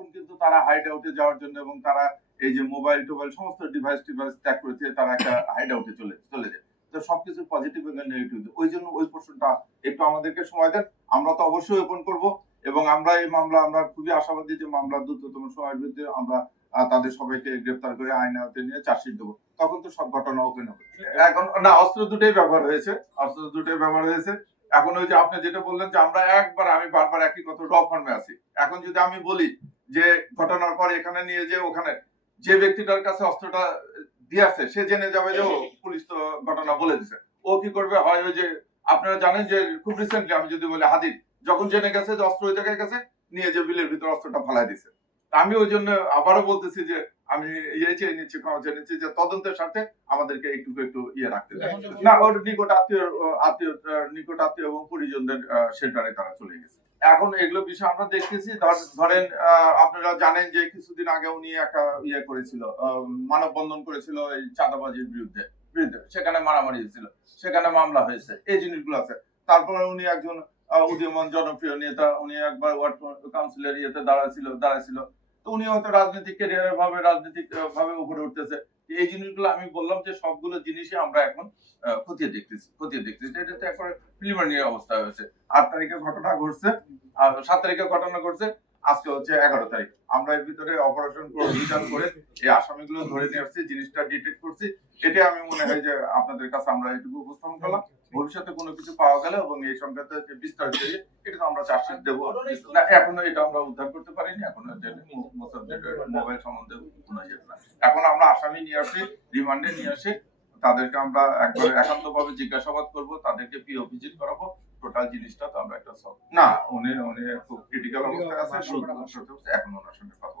তখন কিন্তু তারা হাইড আউটে যাওয়ার জন্য এবং তারা এই যে মোবাইল টোবাইল সমস্ত ডিভাইস ত্যাগ করে দিয়ে তারা একটা হাইড আউটে চলে যায়। তো সবকিছু পজিটিভ এবং নেগেটিভ, ওই জন্য ওই পোর্শনটা একটু আমাদেরকে সময় দেন, আমরা তো অবশ্যই ওপেন করব এবং আমরা এই মামলা আমরা খুবই আশাবাদী যে মামলা দ্রুততম সময়ের ভিতরে আমরা তাদের সবাইকে গ্রেফতার করে আইন আওতায় নিয়ে চার্জশিট দেবো, তখন তো সব ঘটনা ওপেন হবে। এখন না, অস্ত্র দুটোই ব্যবহার হয়েছে, এখন ওই যে আপনি যেটা বললেন যে আমরা আমি বারবার একই কথা র ফর্মে আছি। এখন যদি আমি বলি যে ঘটনার পর এখানে নিয়ে যে ওখানে যে ব্যক্তিটার কাছে অস্ত্রটা দিয়েছে সে জেনে যাবে যে পুলিশ তো ঘটনা বলে দিছে, ও কি করবে, হয় ওই যে আপনারা জানেন যে খুব রিসেন্টলি আমি যদি বলি হাদির যখন জেনে গেছে যে অস্ত্র ওই জায়গায় গেছে, নিয়ে যে বিলের ভিতরে অস্ত্রটা ফালাই দিছে। আমি ওই জন্য আবারও বলতেছি যে আমি চেয়ে নিচ্ছি, ক্ষমা চেয়ে নিচ্ছি যে তদন্তের সাথে আমাদেরকে একটু রাখতে দেয় না। ওর নিকট আত্মীয় এবং পরিজনদের শেল্টারে তারা চলে গেছে। এখন এগুলো বিষয় আমরা দেখতেছি। ধরেন আপনারা জানেন যে কিছুদিন আগে উনি একটা করেছিল, মানববন্ধন করেছিল এই চাঁদাবাজির বিরুদ্ধে, সেখানে মারামারি হয়েছিল, সেখানে মামলা হয়েছে, এই জিনিসগুলো আছে। তারপরে উনি একজন উদীয়মান জনপ্রিয় নেতা, উনি একবার ওয়ার্ড কাউন্সিলের দাঁড়াইছিল। তো উনি হয়তো রাজনৈতিক উপরে উঠতেছে। এই জিনিসগুলো আমি বললাম যে সবগুলো জিনিসই আমরা এখন খতিয়ে দেখতেছি। এটা তো একবারে প্রিলিমিনারি অবস্থা হয়েছে। 8 তারিখে ঘটনা ঘটছে, 7 তারিখে ঘটনা ঘটছে, আজকে হচ্ছে 11 তারিখ। আমরা এর ভিতরে অপারেশন অভিযান করে এই আসামিগুলো ধরে নিয়ে আসছি, জিনিসটা ডিটেক্ট করছি। এটা আমি মনে হয় যে আপনাদের কাছে আমরা এটুকু উপস্থাপন করলাম। ভবিষ্যতে কোনো কিছু পাওয়া গেলে এবং এই সংক্রান্ত যে বিস্তারিত এটা তো আমরা চার্জশিট দেবো না, এখনো এটা আমরা উদ্ধার করতে পারিনি। এখনো মোবাইল সম্বন্ধে কোনো ইয়ে না। এখন আমরা আসামি নিয়ে আসি, রিমান্ডে নিয়ে আসি, তাদেরকে আমরা একবারে একান্তভাবে জিজ্ঞাসাবাদ করবো, তাদেরকে পিও ভিজিট করাবো, টোটাল জিনিসটা তো আমরা একটা না, উনি খুব ক্রিটিক্যাল অবস্থায় আছে, এখন ওনার সঙ্গে কথা